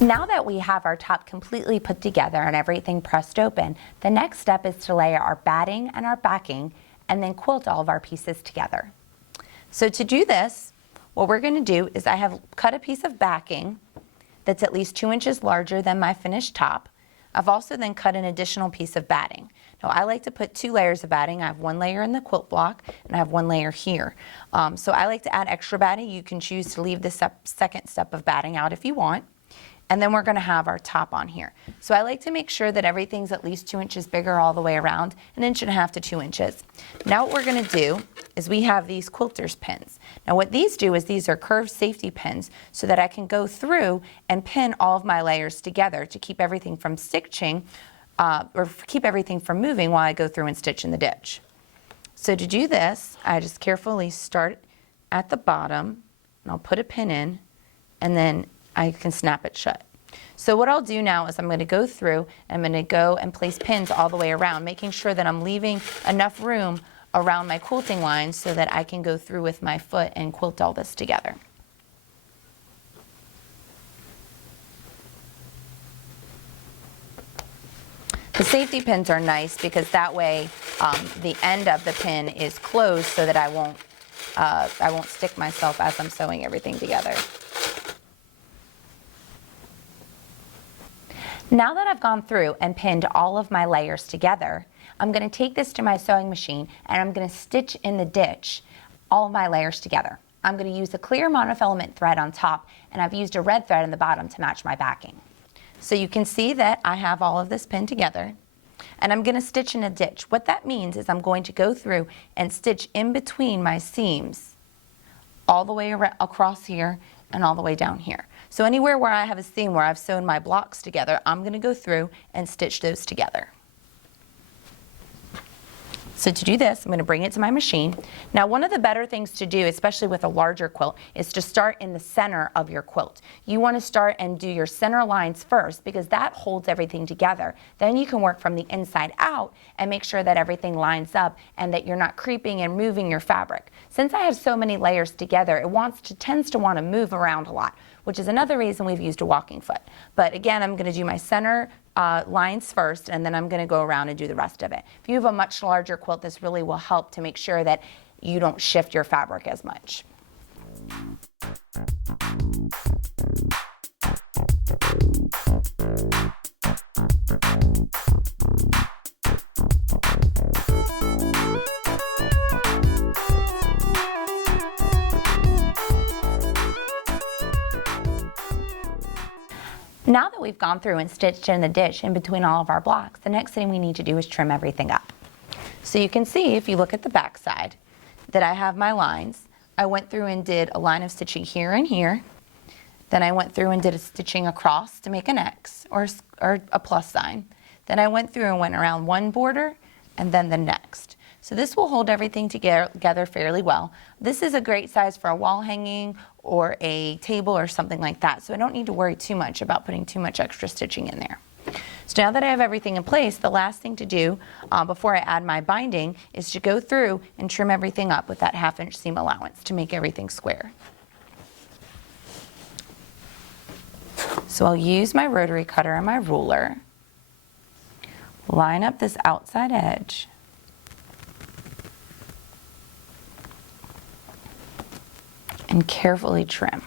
Now that we have our top completely put together and everything pressed open, the next step is to layer our batting and our backing and then quilt all of our pieces together. So to do this, what we're going to do is I have cut a piece of backing that's at least 2 inches larger than my finished top. I've also then cut an additional piece of batting. Now I like to put 2 layers of batting. I have 1 layer in the quilt block and I have 1 layer here. So I like to add extra batting. You can choose to leave the second step of batting out if you want. And then we're going to have our top on here. So I like to make sure that everything's at least 2 inches bigger all the way around, 1.5 inches to 2 inches. Now what we're going to do is we have these quilters pins. Now what these do is these are curved safety pins so that I can go through and pin all of my layers together to keep everything from stitching or keep everything from moving while I go through and stitch in the ditch. So to do this, I just carefully start at the bottom and I'll put a pin in and then I can snap it shut. So what I'll do now is I'm going to go through and I'm going to go and place pins all the way around, making sure that I'm leaving enough room around my quilting line so that I can go through with my foot and quilt all this together. The safety pins are nice because that way the end of the pin is closed so that I won't stick myself as I'm sewing everything together. Now that I've gone through and pinned all of my layers together, I'm going to take this to my sewing machine and I'm going to stitch in the ditch all of my layers together. I'm going to use a clear monofilament thread on top and I've used a red thread in the bottom to match my backing. So you can see that I have all of this pinned together and I'm going to stitch in a ditch. What that means is I'm going to go through and stitch in between my seams all the way across here and all the way down here. So anywhere where I have a seam where I've sewn my blocks together, I'm going to go through and stitch those together. So to do this, I'm going to bring it to my machine. Now one of the better things to do, especially with a larger quilt, is to start in the center of your quilt. You want to start and do your center lines first because that holds everything together. Then you can work from the inside out and make sure that everything lines up and that you're not creeping and moving your fabric. Since I have so many layers together, it tends to want to move around a lot, which is another reason we've used a walking foot. But again, I'm going to do my center lines first, and then I'm going to go around and do the rest of it. If you have a much larger quilt, this really will help to make sure that you don't shift your fabric as much. Now that we've gone through and stitched in the ditch in between all of our blocks, the next thing we need to do is trim everything up. So you can see, if you look at the back side, that I have my lines. I went through and did a line of stitching here and here. Then I went through and did a stitching across to make an X or a plus sign. Then I went through and went around one border and then the next. So this will hold everything together fairly well. This is a great size for a wall hanging or a table or something like that, so I don't need to worry too much about putting too much extra stitching in there. So now that I have everything in place, the last thing to do before I add my binding is to go through and trim everything up with that 1/2 inch seam allowance to make everything square. So I'll use my rotary cutter and my ruler, line up this outside edge, and carefully trim.